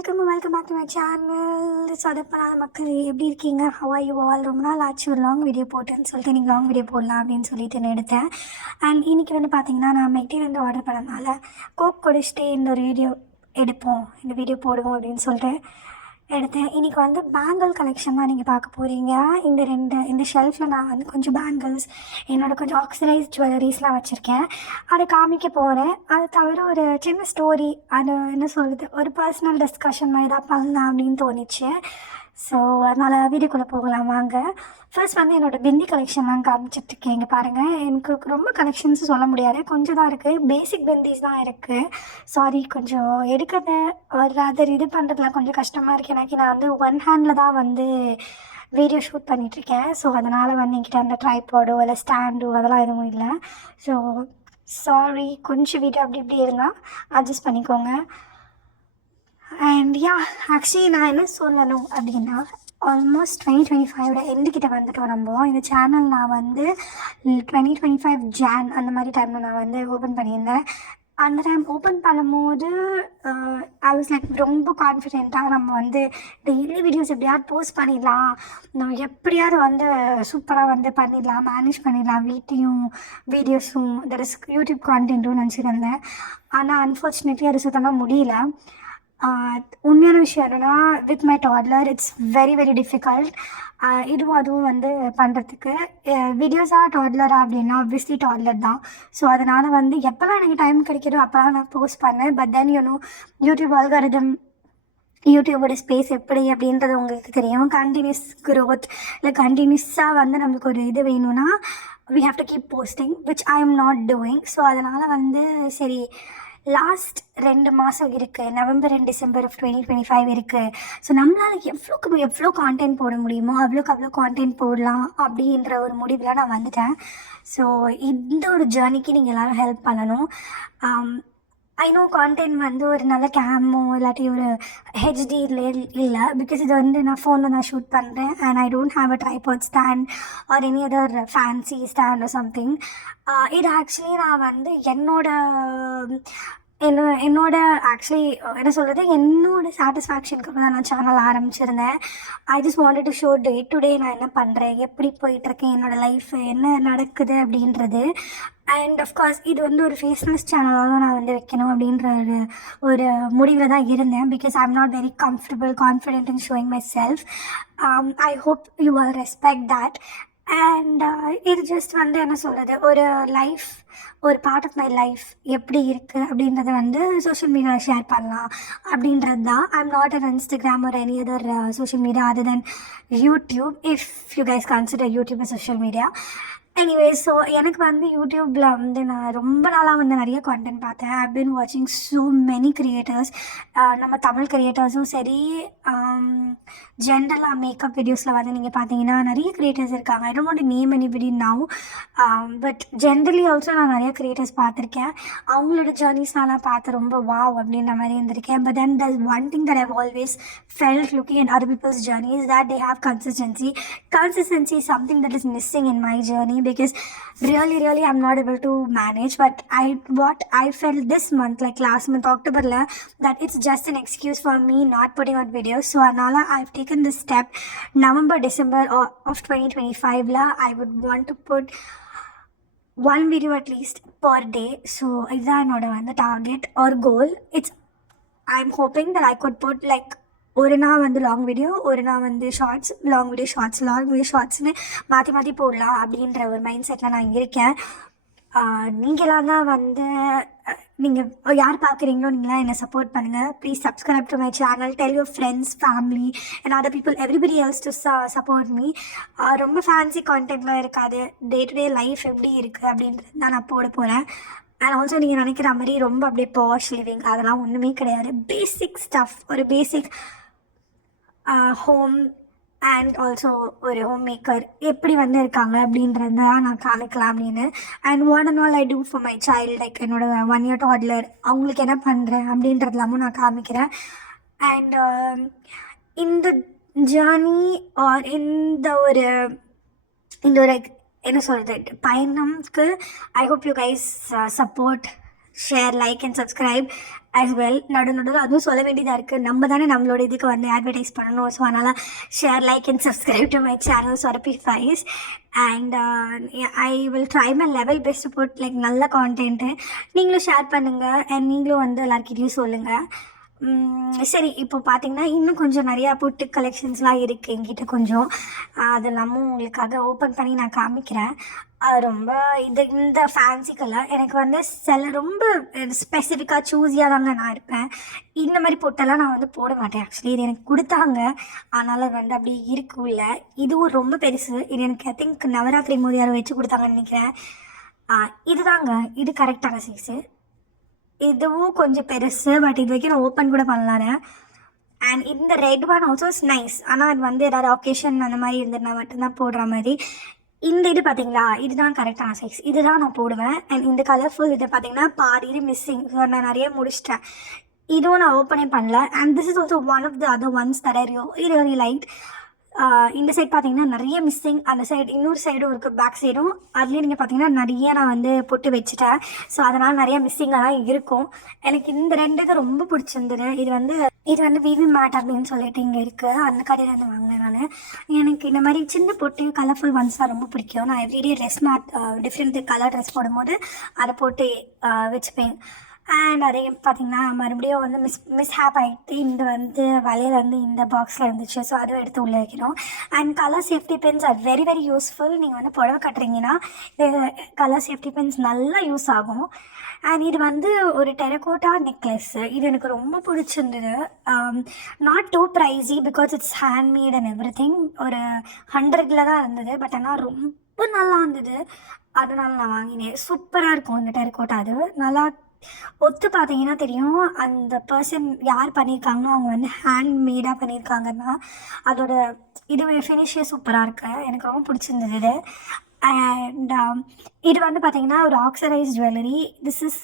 Welcome back to my channel. சொதப்பனாத மக்கள் எப்படி இருக்கீங்க? How are you all? ரொம்ப நாள் ஆச்சு ஒரு லாங் வீடியோ போட்டேன்னு சொல்லிட்டு நீங்கள் லாங் வீடியோ போடலாம் அப்படின்னு சொல்லிட்டு நான் எடுத்தேன். அண்ட் இன்றைக்கி வந்து பார்த்தீங்கன்னா நான் மெக்டிலேருந்து ஆர்டர் பண்ணனால கோக் குடிச்சிட்டு இந்த ஒரு வீடியோ எடுப்போம், இந்த வீடியோ போடுவோம் அப்படின்னு சொல்லிட்டு எடுத்தேன். இன்றைக்கி வந்து பேங்கிள் கலெக்ஷன் தான் நீங்கள் பார்க்க போகிறீங்க. இந்த ஷெல்ஃபில் நான் வந்து கொஞ்சம் பேங்கிள்ஸ், கொஞ்சம் ஆக்சிடைஸ் ஜுவல்லரிஸ்லாம் வச்சுருக்கேன். அதை காமிக்க போகிறேன். அது தவிர ஒரு சின்ன ஸ்டோரி, அது என்ன சொல்கிறது, ஒரு பர்சனல் டிஸ்கஷன் மாதிரி தான் பண்ணலாம் அப்படின்னு தோணிச்சு. ஸோ அதனால் வீடியோக்குள்ளே போகலாம் வாங்க. ஃபர்ஸ்ட் வந்து என்னோடய பிந்தி கலெக்ஷன்லாம் காமிச்சிட்ருக்கேன். இங்கே பாருங்கள், எனக்கு ரொம்ப கலெக்ஷன்ஸ் சொல்ல முடியாது, கொஞ்சம் தான் இருக்குது. பேசிக் பிந்திஸ் தான் இருக்குது. சாரி, கொஞ்சம் எடுக்கிறது அதர் இது பண்ணுறதுலாம் கொஞ்சம் கஷ்டமாக இருக்குது எனக்கு. நான் வந்து ஒன் ஹேண்டில் தான் வந்து வீடியோ ஷூட் பண்ணிகிட்ருக்கேன். ஸோ அதனால் வந்து என்கிட்ட அந்த ட்ரைபாடோ இல்லை ஸ்டாண்டோ அதெல்லாம் எதுவும் இல்லை. ஸோ சாரி, கொஞ்சம் வீடியோ அப்படி இப்படி இருந்தால் அட்ஜஸ்ட் பண்ணிக்கோங்க. அண்ட் ஆக்சுவலி நான் என்ன சொல்லணும் அப்படின்னா, ஆல்மோஸ்ட் 2025 எண்டுக்கிட்ட வந்துட்டோம். நம்ம இந்த சேனல் நான் வந்து 2025 ஜான் அந்த மாதிரி டைமில் நான் வந்து ஓப்பன் பண்ணியிருந்தேன். அந்த டைம் ஓப்பன் பண்ணும்போது ஐ வாஸ் லைக் ரொம்ப கான்ஃபிடென்ட்டாக நம்ம வந்து டெய்லி வீடியோஸ் எப்படியாவது போஸ்ட் பண்ணிடலாம், நம்ம எப்படியாவது வந்து சூப்பராக வந்து பண்ணிடலாம், மேனேஜ் பண்ணிடலாம் வீட்டையும் வீடியோஸும் தட் இஸ் யூடியூப் கான்டென்ட்டும் நினச்சிருந்தேன். ஆனால் அன்ஃபார்ச்சுனேட்லி அது சுத்தமாக முடியல. உண்மையான விஷயம் என்னென்னா, with my toddler it's very very difficult. இதுவும் அதுவும் வந்து பண்ணுறதுக்கு. வீடியோஸாக டாட்லராக அப்படின்னா ஆப்வியஸ்லி டாட்லர் தான். ஸோ அதனால் வந்து எப்போல்லாம் எனக்கு டைம் கிடைக்கிறோ அப்போல்லாம் நான் போஸ்ட் பண்ணேன். பட் தென் யூடியூப் அல்காரிதம், யூடியூபோட ஸ்பேஸ் எப்படி அப்படின்றது உங்களுக்கு தெரியும். கண்டினியூஸ் க்ரோத் இல்லை கண்டினியூஸாக வந்து நம்மளுக்கு ஒரு இது வேணும்னா we have to keep posting, which I am not doing. So அதனால் வந்து சரி, லாஸ்ட் 2 மாதம் இருக்குது, நவம்பர் அண்ட் டிசம்பர் ஆஃப் 2025 இருக்குது. ஸோ நம்மளால் எவ்வளோ கான்டென்ட் போட முடியுமோ அவ்வளோ கான்டென்ட் போடலாம் அப்படின்ற ஒரு முடிவில் நான் வந்துட்டேன். ஸோ இந்த ஒரு ஜேர்னிக்கு நீங்கள் எல்லோரும் ஹெல்ப் பண்ணணும். ஐ நோ கான்டென்ட் வந்து ஒரு நல்ல கேமோ இல்லாட்டி ஒரு ஹெச்டியில் இல்லை, பிகாஸ் இது வந்து நான் ஃபோனில் தான் ஷூட் பண்ணுறேன். And I don't have a tripod stand or any other fancy stand or something. இது ஆக்சுவலி நான் வந்து என்னோட ஆக்சுவலி என்ன சொல்கிறது, என்னோட சாட்டிஸ்ஃபேக்ஷனுக்கு தான் நான் சேனல் ஆரம்பிச்சிருந்தேன். I just wanted to show day to day நான் என்ன பண்ணுறேன், எப்படி போயிட்டுருக்கேன், என்னோடய லைஃப் என்ன நடக்குது அப்படின்றது. அண்ட் அஃப்கோர்ஸ் இது வந்து ஒரு ஃபேஸ்லெஸ் சேனலாக தான் நான் வந்து வைக்கணும் அப்படின்ற ஒரு முடிவில் தான் இருந்தேன். Because I am not very confident in showing my self. I hope you all respect that. And இது ஜஸ்ட் வந்து என்ன சொல்கிறது, ஒரு பார்ட் ஆஃப் மை லைஃப் எப்படி இருக்குது அப்படின்றத வந்து சோஷியல் மீடியாவில் ஷேர் பண்ணலாம் அப்படின்றது தான். I am not an Instagram or any other social media other then YouTube, if you guys consider YouTube a social media. Anyway, so எனக்கு வந்து யூடியூப்பில் வந்து நான் ரொம்ப நாளாக வந்து நிறைய கான்டென்ட் பார்த்தேன். ஐ பின் வாட்சிங் ஸோ மெனி கிரியேட்டர்ஸ். நம்ம தமிழ் கிரியேட்டர்ஸும் சரி, ஜென்ரலாக மேக்கப் வீடியோஸில் வந்து நீங்கள் பார்த்தீங்கன்னா நிறைய கிரியேட்டர்ஸ் இருக்காங்க. I don't want to name anybody now, but generally also நான் நிறைய கிரியேட்டர்ஸ் பார்த்துருக்கேன். அவங்களோட ஜேர்னிஸ்லாம் பார்த்து ரொம்ப வாவ் அப்படின்ற மாதிரி இருந்திருக்கேன். But then there's one thing that I've always felt looking at other people's journey is that they have consistency. Consistency is something that is missing in my journey, because really I'm not able to manage. But what I felt this month, like last month October la, that it's just an excuse for me not putting out videos. So anala I've taken this step. November December of 2025 la I would want to put one video at least per day. So idha enoda vanda target or goal. I'm hoping that I could put like ஒரு நாள் வந்து long video, ஒரு நாள் வந்து shorts, long video ஷார்ட்ஸ்னு மாற்றி போடலாம் அப்படின்ற ஒரு மைண்ட் செட்டில் நான் இருக்கேன். நீங்களாம் தான் வந்து நீங்கள் யார் பார்க்குறீங்களோ நீங்களாம் என்னை சப்போர்ட் பண்ணுங்கள். Please subscribe to my channel, tell your friends, family and other people, everybody else to support me. ரொம்ப ஃபேன்சி கான்டென்ட்லாம் இருக்காது, டே டு டே லைஃப் எப்படி இருக்குது அப்படின்றது தான் நான் போட போகிறேன். அண்ட் ஆல்சோ நீங்கள் நினைக்கிற மாதிரி ரொம்ப அப்படியே பாஷ் லிவிங் அதெல்லாம் ஒன்றுமே கிடையாது. பேசிக் ஸ்டஃப், ஒரு பேசிக் ஹோம் அண்ட் ஆல்சோ ஒரு ஹோம் மேக்கர் எப்படி வந்து இருக்காங்க அப்படின்றத நான் காமிக்கலாம் அப்படின்னு. And what and all I do for my child, like என்னோட 1 year டாட்லர், அவங்களுக்கு என்ன பண்ணுறேன் அப்படின்றதுலாமும் நான் காமிக்கிறேன். அண்ட் இந்த ஜேர்னி ஆர் இந்த ஒரு என்ன சொல்கிறது பயணம்க்கு I hope you guys support. Share, like and subscribe as well. நடுவில் அதுவும் சொல்ல வேண்டியதாக இருக்குது. நம்ம தானே நம்மளோட இதுக்கு வந்து அட்வர்டைஸ் பண்ணணும். ஸோ அதனால் share, like and subscribe to my channel சொரப்பி ஃபைஸ். And I will try my level best put like நல்ல கான்டென்ட்டு. நீங்களும் ஷேர் பண்ணுங்கள் அண்ட் நீங்களும் வந்து எல்லாருக்கிட்டையும் சொல்லுங்கள். சரி, இப்போ பார்த்தீங்கன்னா இன்னும் கொஞ்சம் நிறையா புட்டு கலெக்ஷன்ஸ்லாம் இருக்குது என்கிட்ட கொஞ்சம். அது எல்லாமும் உங்களுக்காக ஓப்பன் பண்ணி நான் காமிக்கிறேன். ரொம்ப இந்த ஃபேன்சி கலர் எனக்கு வந்து சில ரொம்ப ஸ்பெசிஃபிக்காக சூஸியாக தாங்க நான் இருப்பேன். இந்த மாதிரி பொட்டெல்லாம் நான் வந்து போட மாட்டேன். ஆக்சுவலி இது எனக்கு கொடுத்தாங்க, அதனால் வந்து அப்படி இருக்குல்ல. இதுவும் ரொம்ப பெருசு. இது எனக்கு ஐ திங்க் நவராத்திரி போது யாரும் வச்சு கொடுத்தாங்கன்னு நினைக்கிறேன். இதுதாங்க, இது கரெக்டான சைஸு. இதுவும் கொஞ்சம் பெருசு, பட் இது வரைக்கும் நான் ஓப்பன் கூட பண்ணலான்னு. அண்ட் இந்த red one also is nice. ஆனால் அது வந்து ஏதாவது ஒகேஷன் அந்த மாதிரி இருந்ததுனா மட்டும்தான் போடுற மாதிரி. இந்த இது பார்த்தீங்களா, இதுதான் கரெக்டான சைஸ். இதுதான் நான் போடுவேன். அண்ட் இந்த கலர்ஃபுல் இது பார்த்தீங்கன்னா பாதி இது மிஸ்ஸிங். ஸோ நான் நிறைய முடிச்சிட்டேன். இதுவும் நான் ஓப்பனே பண்ணல. And this is also one of the other ones that I really like. இந்த சைட் பார்த்தீங்கன்னா நிறைய மிஸ்ஸிங். அந்த சைடு இன்னொரு சைடும் இருக்குது, பேக் சைடும். அதுலேயும் நீங்கள் பார்த்தீங்கன்னா நிறைய நான் வந்து போட்டு வச்சுட்டேன். ஸோ அதனால் நிறைய மிஸ்ஸிங்காக தான் இருக்கும். எனக்கு இந்த ரெண்டு இது ரொம்ப பிடிச்சிருந்தது. இது வந்து விவி மேட் அப்படின்னு சொல்லிட்டு இங்கே இருக்குது. அந்த கடையில் வந்து வாங்கினேன் நான். எனக்கு இந்த மாதிரி சின்ன பொட்டு கலர்ஃபுல் ஒன்ஸ் தான் ரொம்ப பிடிக்கும். நான் everyday dress made different colour dress போடும்போது அதை போட்டு வச்சுப்பேன். அண்ட் அதே பார்த்திங்கன்னா மறுபடியும் வந்து மிஸ்ஹேப் ஆகிட்டு இந்த வந்து வலையில் வந்து இந்த பாக்ஸில் இருந்துச்சு. ஸோ அதுவும் எடுத்து உள்ளே வைக்கணும். And colour safety pins are very very useful. நீங்கள் வந்து புடவை கட்டுறீங்கன்னா கலர் சேஃப்டி பென்ஸ் நல்லா யூஸ் ஆகும். அண்ட் இது வந்து ஒரு டெரகோட்டா நெக்லஸ்ஸு. இது எனக்கு ரொம்ப பிடிச்சிருந்தது. Not too pricey because it's handmade and everything. ஒரு 100ல் தான் இருந்தது. பட் ஆனால் ரொம்ப நல்லா இருந்தது. அதனால நான் வாங்கினேன். சூப்பராக இருக்கும் இந்த டெரகோட்டா. அது நல்லா ஒத்து பார்த்தீங்கன்னா தெரியும் அந்த பர்சன் யார் பண்ணியிருக்காங்களோ அவங்க வந்து ஹேண்ட்மேடாக பண்ணியிருக்காங்கன்னா அதோட இது ஃபினிஷே சூப்பராக இருக்கு. எனக்கு ரொம்ப பிடிச்சிருந்தது இது. அண்ட் இது வந்து பார்த்தீங்கன்னா ஒரு ஆக்சரைஸ் ஜுவல்லரி. திஸ் இஸ்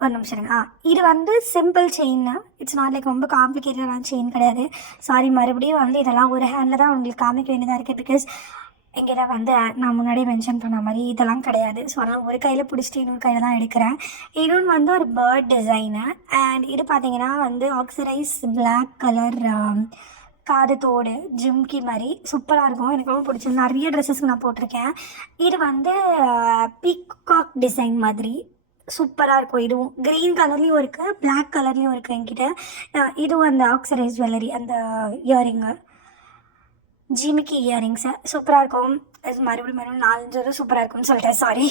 ஒரு நிமிஷம். இது வந்து simple chain. It's not like ரொம்ப காம்ப்ளிகேட்டடான செயின் கிடையாது. சாரி, மறுபடியும் வந்து இதெல்லாம் ஒரு ஹேண்டில் தான் உங்களுக்கு காமிக்க வேண்டியதாக இருக்குது. பிகாஸ் எங்கிட்ட வந்து நான் முன்னாடியே மென்ஷன் பண்ண மாதிரி இதெல்லாம் கிடையாது. ஸோ அதனால் ஒரு கையில் பிடிச்சிட்டு இன்னொரு கையில் தான் எடுக்கிறேன். இன்னொன்று வந்து ஒரு பேர்ட் டிசைனு. அண்ட் இது பார்த்தீங்கன்னா வந்து ஆக்சரைஸ் பிளாக் கலர் காது தோடு ஜிம்கி மாதிரி சூப்பராக இருக்கும். எனக்கு ரொம்ப பிடிச்சது. நிறைய ட்ரெஸ்ஸஸ்க்கு நான் போட்டிருக்கேன். இது வந்து பீகாக் டிசைன் மாதிரி சூப்பராக இருக்கும். இதுவும் க்ரீன் கலர்லேயும் இருக்குது, பிளாக் கலர்லேயும் இருக்குது என்கிட்ட. இதுவும் அந்த ஆக்சரைஸ் ஜுவல்லரி, அந்த இயரிங்கு ஜிமிக்கி இயரிங்ஸு சூப்பராக இருக்கும். இது மறுபடியும் 4 சூப்பராக இருக்கும்னு சொல்லிட்டேன், சாரி.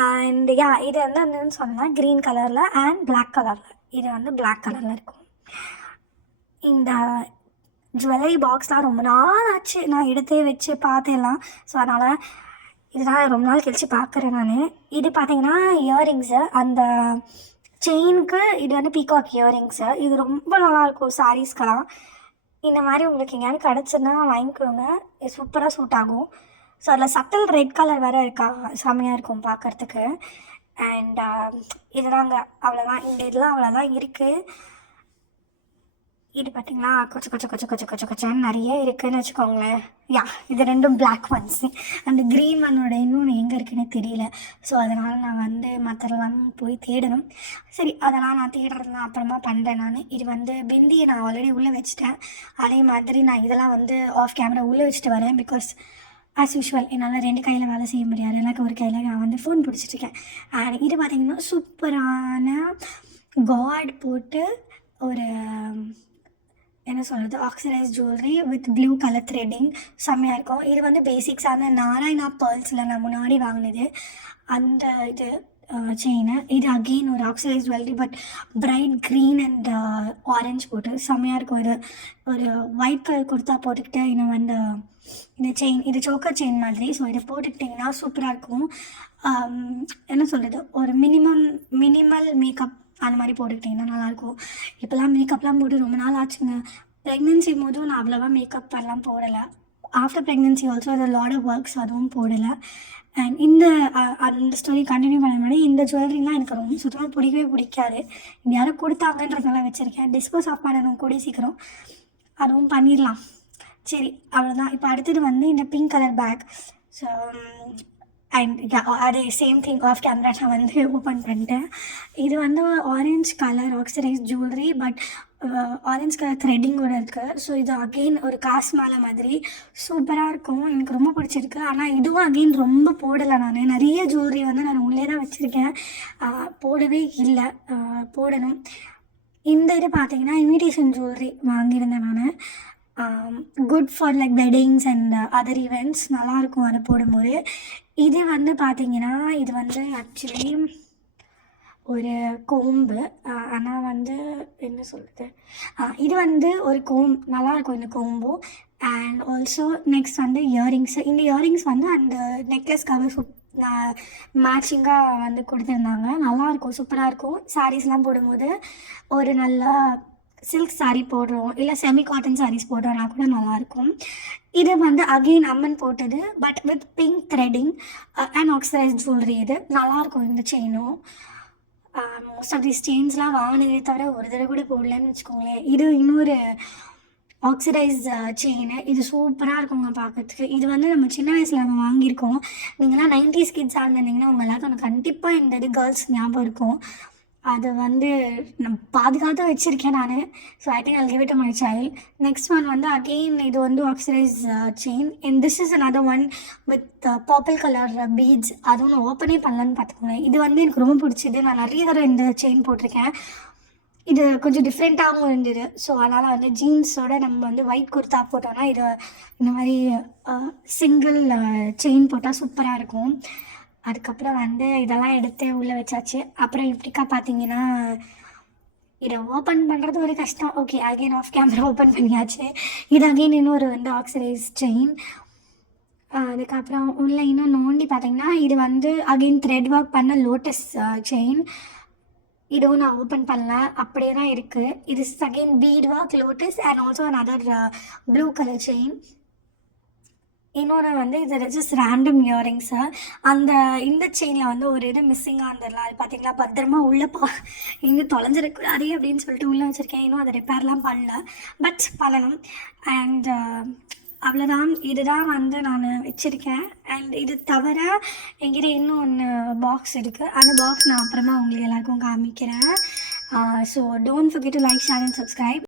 அண்ட் இது வந்து என்னன்னு சொன்னால் க்ரீன் கலரில் அண்ட் பிளாக் கலரில். இது வந்து பிளாக் கலரில் இருக்கும். இந்த ஜுவல்லரி பாக்ஸ்லாம் ரொம்ப நாள் ஆச்சு நான் எடுத்து வச்சு பார்த்தேலாம். ஸோ அதனால் இதெல்லாம் ரொம்ப நாள் கழிச்சு பார்க்குறேன் நான். இது பார்த்தீங்கன்னா இயரிங்ஸு, அந்த செயினுக்கு இது வந்து பீகாக் இயரிங்ஸு. இது ரொம்ப நல்லாயிருக்கும் சாரீஸ்க்கெல்லாம். இந்த மாதிரி உங்களுக்கு எங்கேயாவது கிடச்சுன்னா வாங்கிக்கோங்க. இது சூப்பராக சூட் ஆகும். ஸோ அதில் சட்டில் ரெட் கலர் வேறு இருக்கா, செம்மையாக இருக்கும் பார்க்குறதுக்கு. அண்ட் இதுதாங்க, அவ்வளோதான். இந்த இதெல்லாம் அவ்வளோதான் இருக்குது. இது பார்த்திங்கன்னா கொச்சன்னு நிறைய இருக்குதுன்னு வச்சுக்கோங்களேன். இது ரெண்டும் பிளாக் ஒன்ஸு. அந்த க்ரீன் ஒன்னோட இன்னொன்று எங்கே இருக்குன்னு தெரியல. ஸோ அதனால் நான் வந்து மற்றெல்லாம் போய் தேடணும். சரி, அதெல்லாம் நான் தேடுறதுலாம் அப்புறமா பண்ணுறேன் நான். இது வந்து பிந்தியை நான் ஆல்ரெடி உள்ளே வச்சுட்டேன். அதே மாதிரி நான் இதெல்லாம் வந்து ஆஃப் கேமரா உள்ளே வச்சுட்டு வரேன். பிகாஸ் ஆஸ் யூஷுவல் என்னால் 2 கையில் வேலை செய்ய முடியாது. எனக்கு ஒரு கையில் நான் வந்து ஃபோன் பிடிச்சிட்ருக்கேன். அண்ட் இது பார்த்திங்கன்னா சூப்பரான காட் போட்டு ஒரு என்ன சொல்கிறது oxidise jewellery with blue colour threading செம்மையாக இருக்கும். இது வந்து பேசிக்ஸான நாராயணா பேர்ல்ஸில் நான் முன்னாடி வாங்கினது அந்த இது செயின். இது அகெயின் ஒரு oxidise jewellery but bright green and orange போட்டு செம்மையாக இருக்கும். இது ஒரு ஒயிட் கலர் குர்த்தா போட்டுக்கிட்டு இன்னும் வந்து இந்த செயின் இது சோக்கர் செயின் மாதிரி. ஸோ இதை போட்டுக்கிட்டிங்கன்னா சூப்பராக இருக்கும். என்ன சொல்கிறது ஒரு மினிமல் மேக்கப் அந்த மாதிரி போட்டுக்கிட்டிங்கன்னா நல்லாயிருக்கும். இப்போல்லாம் மேக்கப்லாம் போட்டு ரொம்ப நாள் ஆச்சுங்க. ப்ரெக்னென்சி போதும் நான் அவ்வளோவா மேக்கப் பண்ணலாம் போடலை. ஆஃப்டர் ப்ரெக்னென்சி ஆல்சோ அது லாட் ஆஃப் ஒர்க்ஸ் அதுவும் போடலை. அண்ட் அந்த ஸ்டோரி கண்டினியூ பண்ண முன்னாடி இந்த ஜுவல்லரிலாம் எனக்கு ரொம்ப சுத்தமாக பிடிக்காது. இது யாரும் கொடுத்தாங்கன்றதெல்லாம் வச்சுருக்கேன். டிஸ்போஸ் ஆஃப் பண்ணணும் கூடிய சீக்கிரம், அதுவும் பண்ணிடலாம். சரி, அவ்வளோதான். இப்போ அடுத்தது வந்து இந்த pink colour bag. So and அதே சேம் திங் ஆஃப் கேமரா நான் வந்து ஓப்பன் பண்ணிட்டேன். இது வந்து orange colour oxidise jewellery, but orange colour த்ரெட்டிங்கோட இருக்குது. ஸோ இது அகெயின் ஒரு காசு மாலை மாதிரி சூப்பராக இருக்கும். எனக்கு ரொம்ப பிடிச்சிருக்கு. ஆனால் இதுவும் அகெயின் ரொம்ப போடலை. நான் நிறைய ஜுவல்லரி வந்து நான் உள்ளே தான் வச்சுருக்கேன், போடவே இல்லை. போடணும். இந்த இது பார்த்தீங்கன்னா இமிடேஷன் ஜுவல்லரி வாங்கியிருந்தேன் நான். Good for like weddings and other events, நல்லாயிருக்கும் அது போடும்போது. இது வந்து பார்த்தீங்கன்னா இது வந்து ஆக்சுவலி ஒரு கோம்பு. ஆனால் வந்து என்ன சொல்கிறது, இது வந்து ஒரு நல்லாயிருக்கும் இந்த கோம்பும். அண்ட் ஆல்சோ நெக்ஸ்ட் வந்து இயரிங்ஸ். இந்த இயரிங்ஸ் வந்து அந்த நெக்லஸ் கவர் மேட்சிங்காக வந்து கொடுத்துருந்தாங்க. நல்லாயிருக்கும், சூப்பராக இருக்கும். சாரீஸ்லாம் போடும்போது ஒரு நல்லா சில்க் சாரீ போடுறோம், இல்லை செமி காட்டன் சாரீஸ் போடுறோன்னா கூட நல்லாயிருக்கும். இது வந்து அகெயின் அம்மன் போட்டது, but with pink threading and oxidise jewellery. இது நல்லாயிருக்கும் இந்த செயினும். மோஸ்ட் ஆஃப் தீஸ் செயின்ஸ்லாம் வாங்கினதே தவிர ஒரு தடவை கூட போடலன்னு வச்சுக்கோங்களேன். இது இன்னொரு ஆக்சிடைஸ் செயின். இது சூப்பராக இருக்குங்க பார்க்கறதுக்கு. இது வந்து நம்ம சின்ன வயசில் நம்ம வாங்கியிருக்கோம். நீங்களாம் 90s கிட்ஸாக இருந்தீங்கன்னா உங்கள் எல்லாருக்கும் கண்டிப்பாக இந்த இது கேர்ள்ஸ் ஞாபகம் இருக்கும். அது வந்து நான் பாதுகாத்து வச்சுருக்கேன் நான். So I think I'll give it to my child. Next one வந்து அகெயின் இது வந்து oxidise chain. And this is another one with purple colour beads. அதுவும் நான் ஓப்பனே பண்ணலான்னு பார்த்துக்கோங்க. இது வந்து எனக்கு ரொம்ப பிடிச்சிது. நான் நிறைய தடவை இந்த செயின் போட்டிருக்கேன். இது கொஞ்சம் டிஃப்ரெண்ட்டாகவும் இருந்தது. ஸோ அதனால் வந்து ஜீன்ஸோட நம்ம வந்து ஒயிட் குர்த்தா போட்டோன்னா இது இந்த மாதிரி சிங்கிள் செயின் போட்டால் சூப்பராக இருக்கும். அதுக்கப்புறம் வந்து இதெல்லாம் எடுத்து உள்ளே வச்சாச்சு. அப்புறம் இப்படிக்கா பார்த்தீங்கன்னா இதை ஓப்பன் பண்ணுறது ஒரு கஷ்டம். Okay, again off camera open பண்ணியாச்சு. இது அகெயின் இன்னொரு வந்து ஆக்சிடைஸ் செயின். அதுக்கப்புறம் உள்ளே இன்னும் நோண்டி பார்த்தீங்கன்னா இது வந்து அகெயின் த்ரெட் ஒர்க் பண்ண லோட்டஸ் செயின். இதுவும் நான் ஓப்பன் பண்ணல, அப்படியே தான் இருக்குது. இது is again beat work lotus and also another blue colour chain. இன்னொன்று வந்து இது ஜஸ்ட் ரேண்டம் இயரிங்ஸு. இந்த செயினில் வந்து ஒரு இது மிஸ்ஸிங்காக இருந்ததில்ல, அது பார்த்தீங்களா, பத்திரமா உள்ளே இங்கே தொலைஞ்சிடக்கூடாது அப்படின்னு சொல்லிட்டு உள்ளே வச்சுருக்கேன். இன்னும் அதை ரிப்பேர்லாம் பண்ணல, பட் பண்ணணும். அண்ட் அவ்வளோதான். இதுதான் வந்து நான் வச்சுருக்கேன். அண்ட் இது தவிர என்கிட்ட இன்னும் ஒன்று பாக்ஸ் இருக்குது. அந்த பாக்ஸ் நான் அப்புறமா உங்களுக்கு எல்லாருக்கும் காமிக்கிறேன். So don't forget to like, share and subscribe.